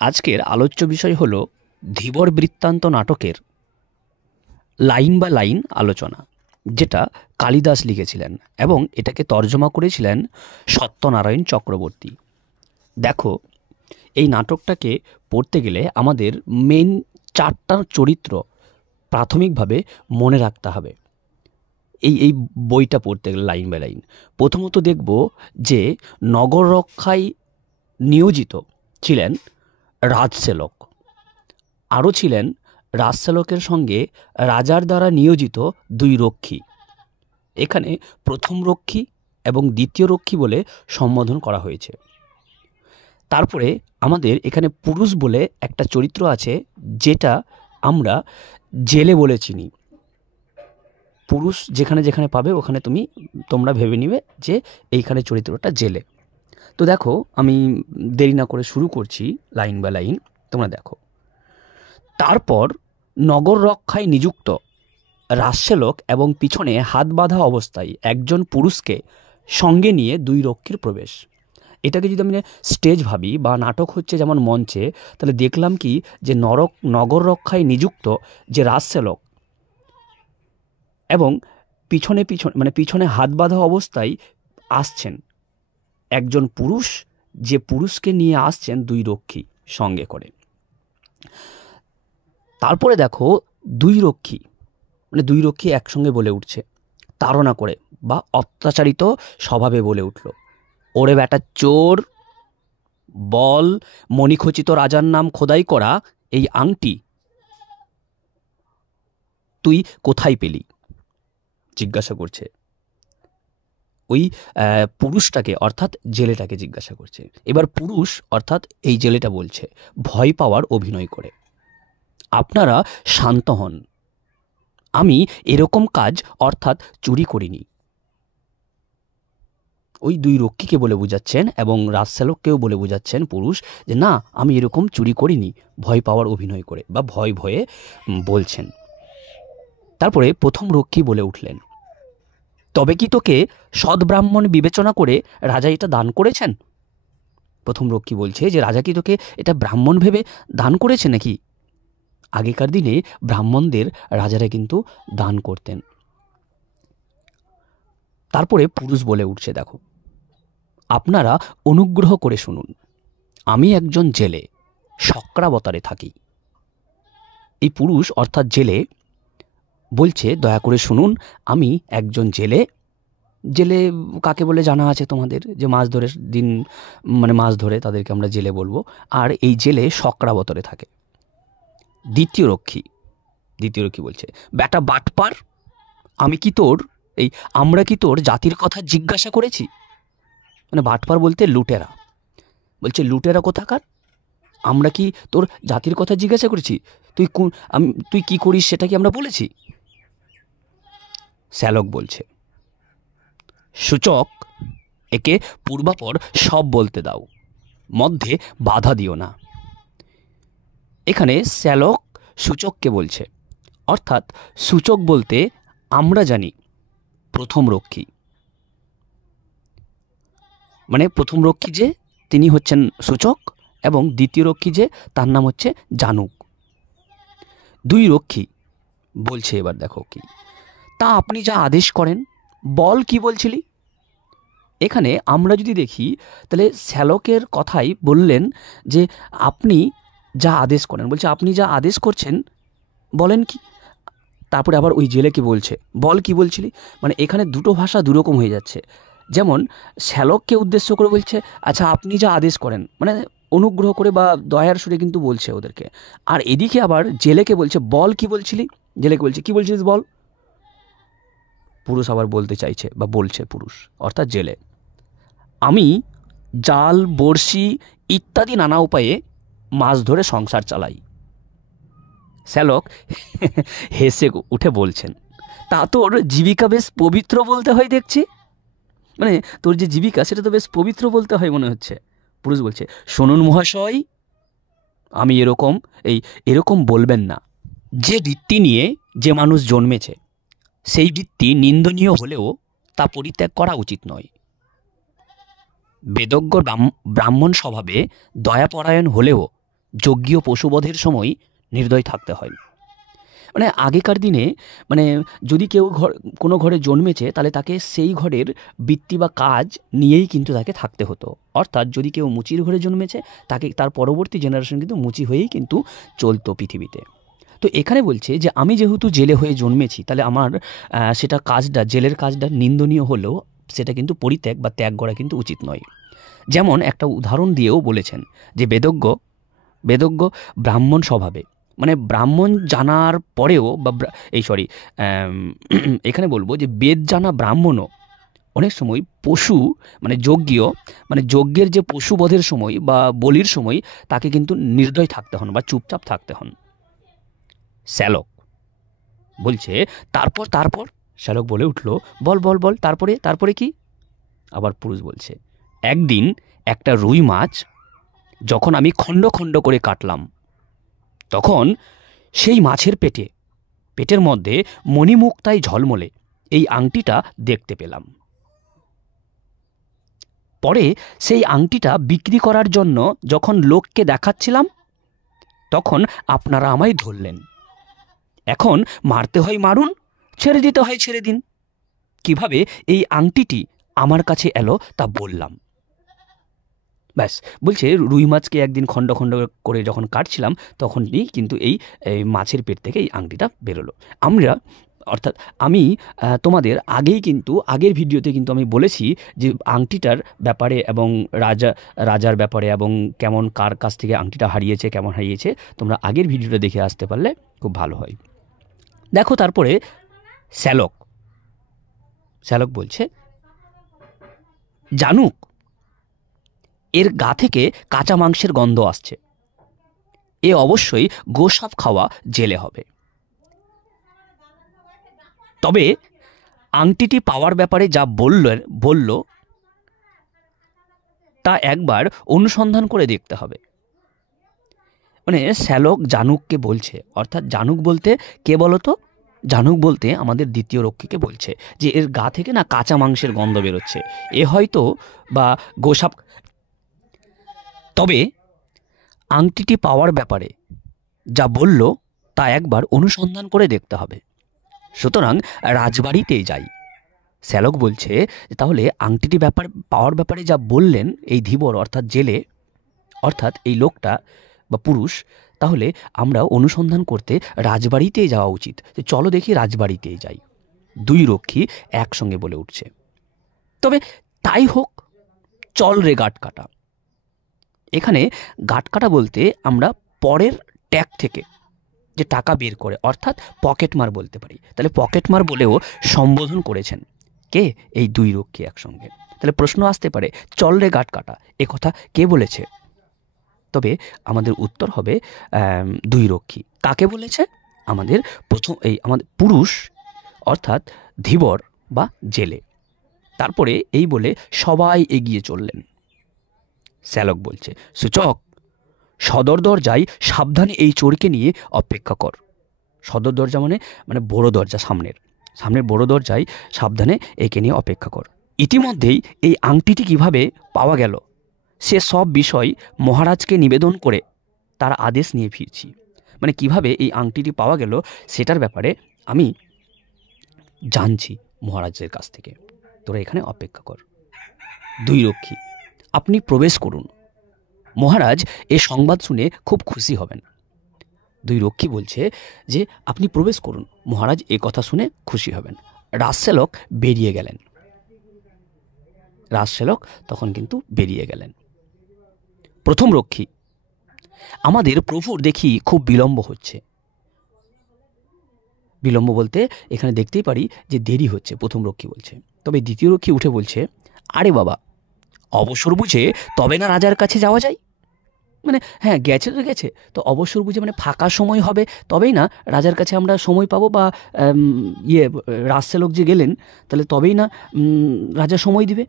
আজকের আলোচ্য বিষয় হল ধীবর বৃত্তান্ত নাটকের লাইন বা লাইন আলোচনা, যেটা কালিদাস লিখেছিলেন এবং এটাকে তর্জমা করেছিলেন সত্যনারায়ণ চক্রবর্তী। দেখো, এই নাটকটাকে পড়তে গেলে আমাদের মেন 4টা চরিত্র প্রাথমিকভাবে মনে রাখতে হবে। এই বইটা পড়তে গেলে লাইন বাই লাইন প্রথমত দেখব যে নগর রক্ষায় নিয়োজিত ছিলেন রাজসেবক, আরও ছিলেন রাজসেবকের সঙ্গে রাজার দ্বারা নিয়োজিত 2 রক্ষী। এখানে প্রথম রক্ষী এবং দ্বিতীয় রক্ষী বলে সম্বোধন করা হয়েছে। তারপরে আমাদের এখানে পুরুষ বলে একটা চরিত্র আছে, যেটা আমরা জেলে বলে চিনি। পুরুষ যেখানে যেখানে পাবে ওখানে তোমরা ভেবে নিবে যে এইখানে চরিত্রটা জেলে। তো দেখো, আমি দেরি না করে শুরু করছি লাইন বাই লাইন, তোমরা দেখো। তারপর নগর রক্ষায় নিযুক্ত রাজসেবক এবং পিছনে হাত বাঁধা অবস্থায় একজন পুরুষকে সঙ্গে নিয়ে 2 রক্ষীর প্রবেশ। এটাকে যদি আমি স্টেজ ভাবি বা নাটক হচ্ছে যেমন মঞ্চে, তাহলে দেখলাম কি যে নগর রক্ষায় নিযুক্ত যে রাজসেবক এবং পিছনে হাত বাঁধা অবস্থায় আসছেন একজন পুরুষ, যে পুরুষকে নিয়ে আসছেন 2 রক্ষী সঙ্গে করে। তারপরে দেখো 2 রক্ষী একসঙ্গে বলে উঠছে, তাড়না করে বা অত্যাচারিত স্বভাবে বলে উঠল, ওরে বেটা চোর, বল মণিখচিত রাজার নাম খোদাই করা এই আংটি তুই কোথায় পেলি? জিজ্ঞাসা করছে ওই পুরুষটাকে, অর্থাৎ জেলেটাকে জিজ্ঞাসা করছে। এবার পুরুষ অর্থাৎ এই জেলেটা বলছে ভয় পাওয়ার অভিনয় করে, আপনারা শান্ত হন, আমি এরকম কাজ অর্থাৎ চুরি করিনি। ওই 2 রক্ষীকে বলে বোঝাচ্ছেন এবং রাজসেবককেও বলে বোঝাচ্ছেন পুরুষ যে না, আমি এরকম চুরি করিনি, ভয় পাওয়ার অভিনয় করে বা ভয়ে বলছেন। তারপরে প্রথম রক্ষী বলে উঠলেন, তবে কি তোকে সদ্ব্রাহ্মণ বিবেচনা করে রাজা এটা দান করেছেন? প্রথম রক্ষী বলছে যে রাজা কি তোকে এটা ব্রাহ্মণ ভেবে দান করেছে নাকি? আগেকার দিনে ব্রাহ্মণদের রাজারা কিন্তু দান করতেন। তারপরে পুরুষ বলে উঠছে, দেখো, আপনারা অনুগ্রহ করে শুনুন, আমি একজন জেলে, শক্রাবতারে থাকি। এই পুরুষ অর্থাৎ জেলে বলছে, দয়া করে শুনুন, আমি একজন জেলে কাকে বলে জানা আছে তোমাদের, যে মাছ ধরে তাদেরকে আমরা জেলে বলবো। আর এই জেলে শক্রাবতারে থাকে। দ্বিতীয় রক্ষী বলছে, বেটা বাটপার, আমরা কি তোর জাতির কথা জিজ্ঞাসা করেছি? মানে বাটপার বলতে লুটেরা, বলছে লুটেরা কোথাকার, আমরা কি তোর জাতির কথা জিজ্ঞাসা করেছি? তুই কি করিস সেটা কি আমরা বলেছি? শ্যালক বলছে, সূচক, একে পূর্বাপর সব বলতে দাও, মধ্যে বাধা দিও না। এখানে শ্যালক সূচককে বলছে, অর্থাৎ সূচক বলতে আমরা জানি প্রথম রক্ষী, মানে প্রথম রক্ষী যে তিনি হচ্ছেন সূচক এবং দ্বিতীয় রক্ষী যে তার নাম হচ্ছে জানুক। 2 রক্ষী বলছে, এবার দেখো কি, তা আপনি যা আদেশ করেন, বল কি বলছিলি? এখানে আমরা যদি দেখি তাহলে শ্যালকের কথাই বললেন যে আপনি যা আদেশ করেন, বলছে আপনি যা আদেশ করছেন বলেন কি। তারপরে আবার ওই জেলেকে বলছে, বল কি বলছিলি। মানে এখানে 2টো ভাষা 2 রকম হয়ে যাচ্ছে। যেমন শ্যালককে উদ্দেশ্য করে বলছে, আচ্ছা আপনি যা আদেশ করেন, মানে অনুগ্রহ করে বা দয়ার সুরে কিন্তু বলছে ওদেরকে। আর এদিকে আবার জেলেকে বলছে, বল কি বলছিলি। জেলেকে বলছে, কি বলছিলিস বল। পুরুষ আবার বলতে চাইছে বা বলছে, পুরুষ অর্থাৎ জেলে, আমি জাল, বড়শি ইত্যাদি নানা উপায়ে মাছ ধরে সংসার চালাই। শ্যালক হেসে উঠে বলছেন, তা তোর জীবিকা বেশ পবিত্র বলতে হয় দেখছি, মানে তোর যে জীবিকা সেটা তো বেশ পবিত্র বলতে হয় মনে হচ্ছে। পুরুষ বলছে, শুনুন মহাশয়, আমি এরকম বলবেন না। যে বৃত্তি নিয়ে যে মানুষ জন্মেছে সেই বৃত্তি নিন্দনীয় হলেও তা পরিত্যাগ করা উচিত নয়। বেদজ্ঞ ব্রাহ্মণ স্বভাবে দয়াপরায়ণ হলেও যজ্ঞীয় পশুবধের সময় নির্দয় থাকতে হয়। মানে আগেকার দিনে মানে যদি কেউ কোনো ঘরে জন্মেছে তাহলে তাকে সেই ঘরের বৃত্তি বা কাজ নিয়েই কিন্তু তাকে থাকতে হতো। অর্থাৎ যদি কেউ মুচির ঘরে জন্মেছে তাকে তার পরবর্তী জেনারেশন কিন্তু মুচি হয়েই কিন্তু চলতো পৃথিবীতে। তো এখানে বলছে যে আমি যেহেতু জেলে হয়ে জন্মেছি তাহলে আমার সেটা কাজটা, জেলের কাজটা নিন্দনীয় হলেও সেটা কিন্তু পরিত্যাগ বা ত্যাগ করা কিন্তু উচিত নয়। যেমন একটা উদাহরণ দিয়েও বলেছেন যে বেদজ্ঞ ব্রাহ্মণ স্বভাবে, মানে ব্রাহ্মণ জানার পরেও বা এখানে বলবো যে বেদ জানা ব্রাহ্মণও অনেক সময় পশু মানে যজ্ঞের যে পশুবধের সময় বা বলির সময় তাকে কিন্তু নির্দয় থাকতে হন বা চুপচাপ থাকতে হন। শ্যালক বলছে তারপর শ্যালক বলে উঠল, বল তারপরে কি? আবার পুরুষ বলছে, একদিন একটা রুই মাছ যখন আমি খণ্ড খণ্ড করে কাটলাম তখন সেই মাছের পেটের মধ্যে মণিমুক্তায় ঝলমলে এই আংটিটা দেখতে পেলাম। পরে সেই আংটিটা বিক্রি করার জন্য যখন লোককে দেখাচ্ছিলাম তখন আপনারা আমায় ধরলেন। এখন মারতে হয় মারুন, ছেড়ে দিতে হয় ছেড়ে দিন। কিভাবে এই আংটিটি আমার কাছে এলো তা বললাম। ব্যাস, বলছে রুই মাছকে একদিন খণ্ড খণ্ড করে যখন কাটছিলাম তখনই কিন্তু এই মাছের পেট থেকে এই আংটিটা বেরোলো। আমি তোমাদের আগের ভিডিওতে কিন্তু আমি বলেছি যে আংটিটার ব্যাপারে এবং রাজার ব্যাপারে এবং কেমন কার কাছ থেকে আংটিটা কেমন হারিয়েছে তোমরা আগের ভিডিওটা দেখে আসতে পারলে খুব ভালো হয়। দেখো তারপরে শ্যালক বলছে, জানুক এর গা থেকে কাঁচা মাংসের গন্ধ আসছে, এ অবশ্যই গোসাপ খাওয়া জেলে হবে। তবে আংটিটি পাওয়ার ব্যাপারে যা বলল তা একবার অনুসন্ধান করে দেখতে হবে। মানে শ্যালক জানুককে বলছে, অর্থাৎ জানুক বলতে কে বলতো? জানুক বলতে আমাদের দ্বিতীয় রক্ষীকে বলছে যে এর গা থেকে না কাঁচা মাংসের গন্ধ বেরোচ্ছে, এ হয়তো বা গোসাপ। তবে আংটিটি পাওয়ার ব্যাপারে যা বলল তা একবার অনুসন্ধান করে দেখতে হবে। সুতরাং রাজবাড়িতেই যাই। শ্যালক বলছে তাহলে আংটিটি পাওয়ার ব্যাপারে যা বললেন এই ধীবর অর্থাৎ জেলে অর্থাৎ এই লোকটা বা পুরুষ, তাহলে আমরা অনুসন্ধান করতে রাজবাড়িতেই যাওয়া উচিত। চলো দেখি রাজবাড়িতেই যাই। দুই রক্ষী একসঙ্গে বলে উঠছে, তবে তাই হোক, চল রে গাট কাটা। এখানে গাট কাটা বলতে আমরা পরের ট্যাগ থেকে যে টাকা বের করে অর্থাৎ পকেটমার বলতে পারি। তাহলে পকেটমার বলেও সম্বোধন করেছেন কে? এই দুই রক্ষী একসঙ্গে। তাহলে প্রশ্ন আসতে পারে, চল রে গাট কাটা এ কথা কে বলেছে? তবে আমাদের উত্তর হবে দুই রক্ষী। কাকে বলেছে? আমাদের আমাদের পুরুষ অর্থাৎ ধীবর বা জেলে। তারপরে এই বলে সবাই এগিয়ে চললেন। শ্যালক বলছে, সূচক সদর দরজায় সাবধানে এই চোরকে নিয়ে অপেক্ষা কর। সদর দরজা মানে বড় দরজা, সামনের বড় দরজায় সাবধানে একে নিয়ে অপেক্ষা কর। ইতিমধ্যেই এই আংটিটি কিভাবে পাওয়া গেল সে সব বিষয় মহারাজকে নিবেদন করে তার আদেশ নিয়ে ফিরছি। মানে কিভাবে এই আংটিটি পাওয়া গেল সেটার ব্যাপারে আমি জানছি মহারাজের কাছ থেকে, তোরা এখানে অপেক্ষা কর। দুই রক্ষী, আপনি প্রবেশ করুন, মহারাজ এ সংবাদ শুনে খুব খুশি হবেন। দুই রক্ষী বলছে যে আপনি প্রবেশ করুন, মহারাজ এ কথা শুনে খুশি হবেন। রাজসেলক বেরিয়ে গেলেন। রাজসেলক তখন কিন্তু বেরিয়ে গেলেন। প্রথম রক্ষী, আমাদের প্রভুর দেখি খুব বিলম্ব হচ্ছে। বিলম্ব বলতে এখানে দেখতেই পারি যে দেরি হচ্ছে, প্রথম রক্ষী বলছে। তবে দ্বিতীয় রক্ষী উঠে বলছে, আরে বাবা, অবসর বুঝে তবে না রাজার কাছে যাওয়া যায়। মানে হ্যাঁ, গেছে তো গেছে, তো অবসর বুঝে মানে ফাঁকা সময় হবে তবেই না রাজার কাছে আমরা সময় পাবো, বা রাজসেলক যে গেলেন তাহলে তবেই না রাজা সময় দিবে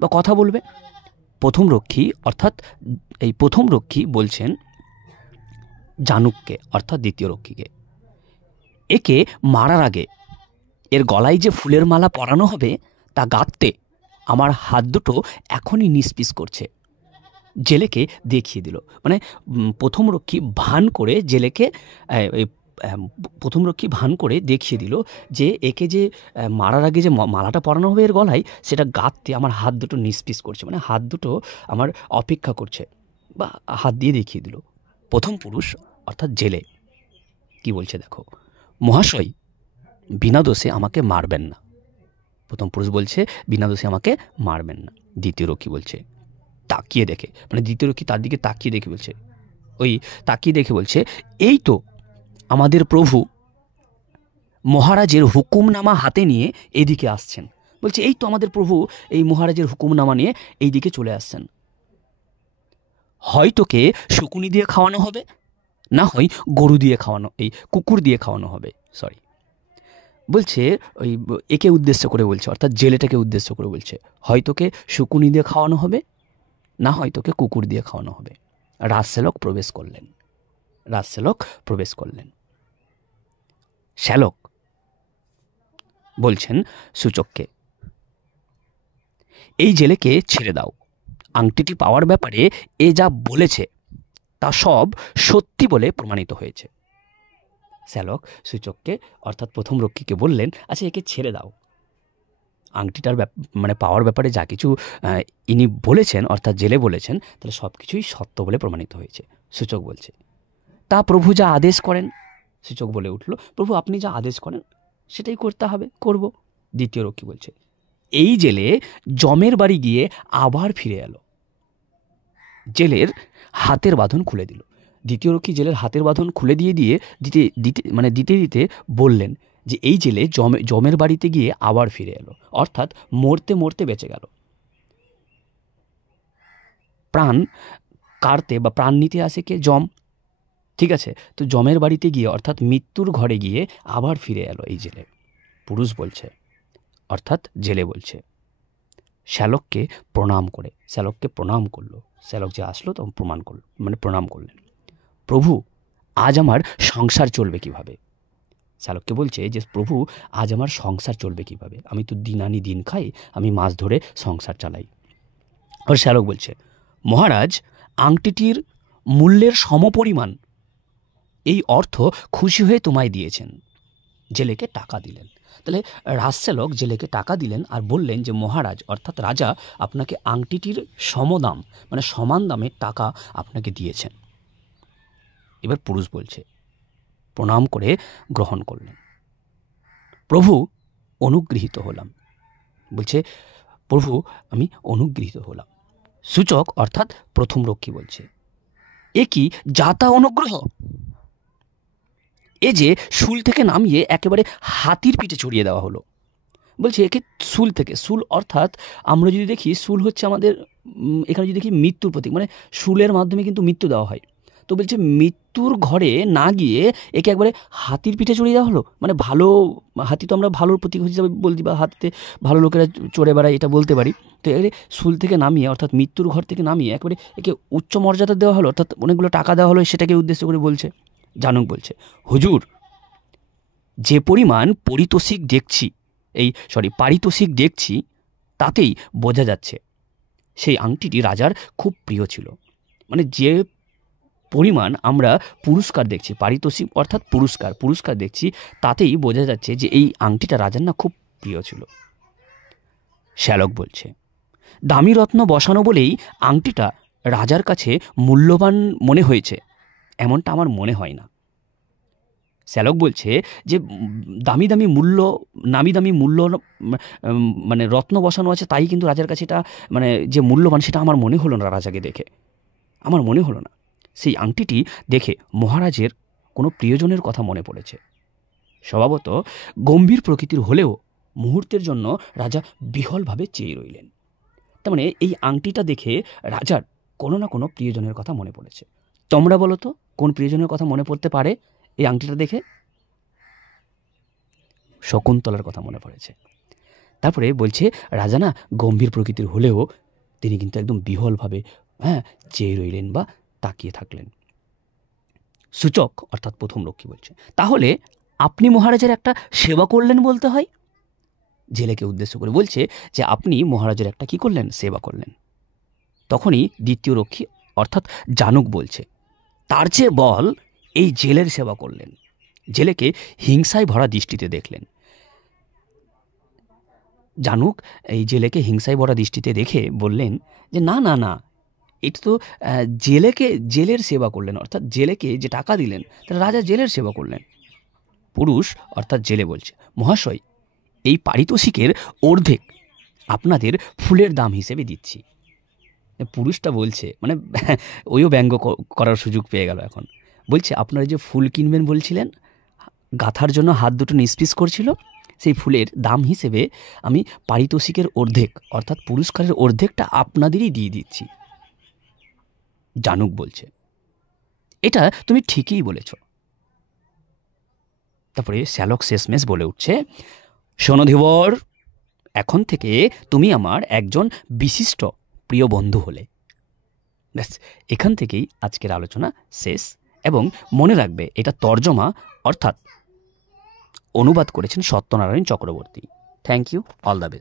বা কথা বলবে। প্রথম রক্ষী বলছেন জানুককে অর্থাৎ দ্বিতীয় রক্ষীকে, একে মারার আগে এর গলায় যে ফুলের মালা পরানো হবে তা গাঁথতে আমার হাত দুটো এখনই নিস্পিস করছে। জেলেকে দেখিয়ে দিল। মানে প্রথম রক্ষী ভান করে জেলেকে প্রথম রক্ষী ভান করে দেখিয়ে দিল যে একে যে মারার আগে যে মালাটা পরানো হবে এর গলায়, সেটা গাঁথতে আমার হাত দুটো নিস্পিস করছে, মানে হাত দুটো আমার অপেক্ষা করছে, বা হাত দিয়ে দেখিয়ে দিল। প্রথম পুরুষ অর্থাৎ জেলে কি বলছে দেখো, মহাশয় বিনা দোষে আমাকে মারবেন না। প্রথম পুরুষ বলছে বিনা দোষে আমাকে মারবেন না। দ্বিতীয় রক্ষী বলছে তাকিয়ে দেখে, মানে দ্বিতীয় রক্ষী তার দিকে তাকিয়ে দেখে বলছে, ওই তাকিয়ে দেখে বলছে, এই তো আমাদের প্রভু মহারাজের হুকুমনামা হাতে নিয়ে এদিকে আসছেন। বলছে এই তো আমাদের প্রভু এই মহারাজের হুকুমনামা নিয়ে এই দিকে চলে আসছেন। হয় তোকে শকুনি দিয়ে খাওয়ানো হবে, না হয় গরু দিয়ে খাওয়ানো, এই কুকুর দিয়ে খাওয়ানো হবে। সরি, বলছে ওই একে উদ্দেশ্য করে বলছে, অর্থাৎ জেলেটাকে উদ্দেশ্য করে বলছে, হয় তোকে শকুনি দিয়ে খাওয়ানো হবে, না হয় তোকে কুকুর দিয়ে খাওয়ানো হবে। রাজসেবক প্রবেশ করলেন। রাজসেবক প্রবেশ করলেন। শ্যালক বলছেন সূচককে, এই জেলেকে ছেড়ে দাও। আংটিটি পাওয়ার ব্যাপারে এ যা বলেছে তা সব সত্যি বলে প্রমাণিত হয়েছে। শ্যালক সূচককে অর্থাৎ প্রথম রক্ষীকে বললেন, আচ্ছা একে ছেড়ে দাও, আংটিটার মানে পাওয়ার ব্যাপারে যা কিছু ইনি বলেছেন অর্থাৎ জেলে বলেছেন, তাহলে সব কিছুই সত্য বলে প্রমাণিত হয়েছে। সূচক বলছে, তা প্রভু যা আদেশ করেন। সূচক বলে উঠল, প্রভু আপনি যা আদেশ করেন সেটাই করতে হবে, করব। দ্বিতীয় রক্ষী বলছে, এই জেলে জমের বাড়ি গিয়ে আবার ফিরে এলো। জেলের হাতের বাঁধন খুলে দিল। দ্বিতীয় রক্ষী জেলের হাতের বাঁধন খুলে দিতে বললেন যে এই জেলে জমের বাড়িতে গিয়ে আবার ফিরে এলো, অর্থাৎ মরতে মরতে বেঁচে গেল। প্রাণ কাড়তে বা প্রাণ নিতে আসে কে? জম। ঠিক আছে, তো জমের বাড়িতে গিয়ে অর্থাৎ মৃত্যুর ঘরে গিয়ে আবার ফিরে এলো এই জেলে। পুরুষ বলছে অর্থাৎ জেলে বলছে, শ্যালককে প্রণাম করে, শ্যালককে প্রণাম করলো। শ্যালক যে আসলো তখন প্রণাম করলেন। প্রভু আজ আমার সংসার চলবে কিভাবে? শ্যালককে বলছে যে প্রভু আজ আমার সংসার চলবে কিভাবে, আমি তো দিন আনি দিন খাই, আমি মাছ ধরে সংসার চালাই। আর শ্যালক বলছে, মহারাজ আংটিটির মূল্যের সমপরিমাণ এই অর্থ খুশি হয়ে তোমায় দিয়েছেন। জেলেকে টাকা দিলেন। তাহলে রাজসেবক জেলেকে টাকা দিলেন আর বললেন যে মহারাজ অর্থাৎ রাজা আপনাকে আংটিটির সমদাম মানে সমান দামে টাকা আপনাকে দিয়েছেন। এবার পুরুষ বলছে, প্রণাম করে গ্রহণ করলেন। প্রভু অনুগৃহীত হলাম। বলছে প্রভু আমি অনুগৃহীত হলাম। সূচক অর্থাৎ প্রথম রক্ষী বলছে, এ কি যাতা অনুগ্রহ? এ যে শুল থেকে নামিয়ে একেবারে হাতির পিঠে চড়িয়ে দেওয়া হলো। বলছে একে শুল থেকে, শুল অর্থাৎ আমরা যদি দেখি শুল হচ্ছে আমাদের এখানে যদি দেখি মৃত্যুর প্রতীক, মানে শুলের মাধ্যমে কিন্তু মৃত্যু দেওয়া হয়। তো বলছে মৃত্যুর ঘরে না গিয়ে একে একবারে হাতির পিঠে চড়িয়ে দেওয়া হলো। মানে ভালো হাতি তো আমরা ভালোর প্রতীক হিসাবে বলছি, বা হাতিতে ভালো লোকেরা চড়ে বেড়ায় এটা বলতে পারি। তো এবারে শুল থেকে নামিয়ে অর্থাৎ মৃত্যুর ঘর থেকে নামিয়ে একবারে একে উচ্চ মর্যাদা দেওয়া হলো, অর্থাৎ অনেকগুলো টাকা দেওয়া হলো, সেটাকে উদ্দেশ্য করে বলছে। জানুক বলছে, হুজুর যে পরিমাণ পারিতোষিক দেখছি তাতেই বোঝা যাচ্ছে সেই আংটিটি রাজার খুব প্রিয় ছিল। মানে যে পরিমাণ আমরা পুরস্কার দেখছি, পারিতোষিক অর্থাৎ পুরস্কার দেখছি, তাতেই বোঝা যাচ্ছে যে এই আংটিটা রাজার না খুব প্রিয় ছিল। শ্যালক বলছে, দামি রত্ন বসানো বলেই আংটিটা রাজার কাছে মূল্যবান মনে হয়েছে এমনটা আমার মনে হয় না। শ্যালক বলছে যে নামি দামি মূল্য মানে রত্ন বসানো আছে, তাই কিন্তু রাজার কাছে এটা মানে যে মূল্যবান সেটা আমার মনে হলো না। রাজাকে দেখে আমার মনে হলো না। সেই আংটিটি দেখে মহারাজের কোনো প্রিয়জনের কথা মনে পড়েছে। স্বভাবত গম্ভীর প্রকৃতির হলেও মুহূর্তের জন্য রাজা বিহ্বলভাবে চেয়ে রইলেন। তার মানে এই আংটিটা দেখে রাজার কোনো না কোনো প্রিয়জনের কথা মনে পড়েছে। তোমরা বলো তো কোন প্রিয়জনের কথা মনে পড়তে পারে এই আংটিটা দেখে? শকুন্তলার কথা মনে পড়েছে। তারপরে বলছে রাজা না গম্ভীর প্রকৃতির হলেও তিনি কিন্তু একদম বিহ্বলভাবে চেয়ে রইলেন বা তাকিয়ে থাকলেন। সূচক অর্থাৎ প্রথম রক্ষী বলছে, তাহলে আপনি মহারাজের একটা সেবা করলেন বলতে হয়। জেলেকে উদ্দেশ্য করে বলছে যে আপনি মহারাজের একটা কি করলেন? সেবা করলেন। তখনই দ্বিতীয় রক্ষী অর্থাৎ জানুক বলছে, তার চেয়ে বল এই জেলের সেবা করলেন। জেলেকে হিংসায় ভরা দৃষ্টিতে দেখলেন। জানুক এই জেলেকে হিংসায় ভরা দৃষ্টিতে দেখে বললেন যে না না না, এটা তো জেলের সেবা করলেন, অর্থাৎ জেলেকে যে টাকা দিলেন তাহলে রাজা জেলের সেবা করলেন। পুরুষ অর্থাৎ জেলে বলছে, মহাশয় এই পারিতোষিকের অর্ধেক আপনাদের ফুলের দাম হিসেবে দিচ্ছি। পুরুষটা বলছে, মানে ওইও ব্যঙ্গ করার সুযোগ পেয়ে গেল। এখন বলছে, আপনারা যে ফুল কিনবেন বলছিলেন, গাঁথার জন্য হাত দুটো নিষ্পিস করছিল, সেই ফুলের দাম হিসেবে আমি পারিতোষিকের অর্ধেক অর্থাৎ পুরস্কারের অর্ধেকটা আপনাদেরই দিয়ে দিচ্ছি। জানুক বলছে, এটা তুমি ঠিকই বলেছ। তারপরে শ্যালক শেষমেশ বলে উঠছে, শোনো ধীবর, এখন থেকে তুমি আমার একজন বিশিষ্ট প্রিয় বন্ধু হলে। ব্যাস, এখান থেকেই আজকের আলোচনা শেষ। এবং মনে রাখবে, এটা তর্জমা অর্থাৎ অনুবাদ করেছেন Satyanarayan Chakraborty. Thank you, all the best.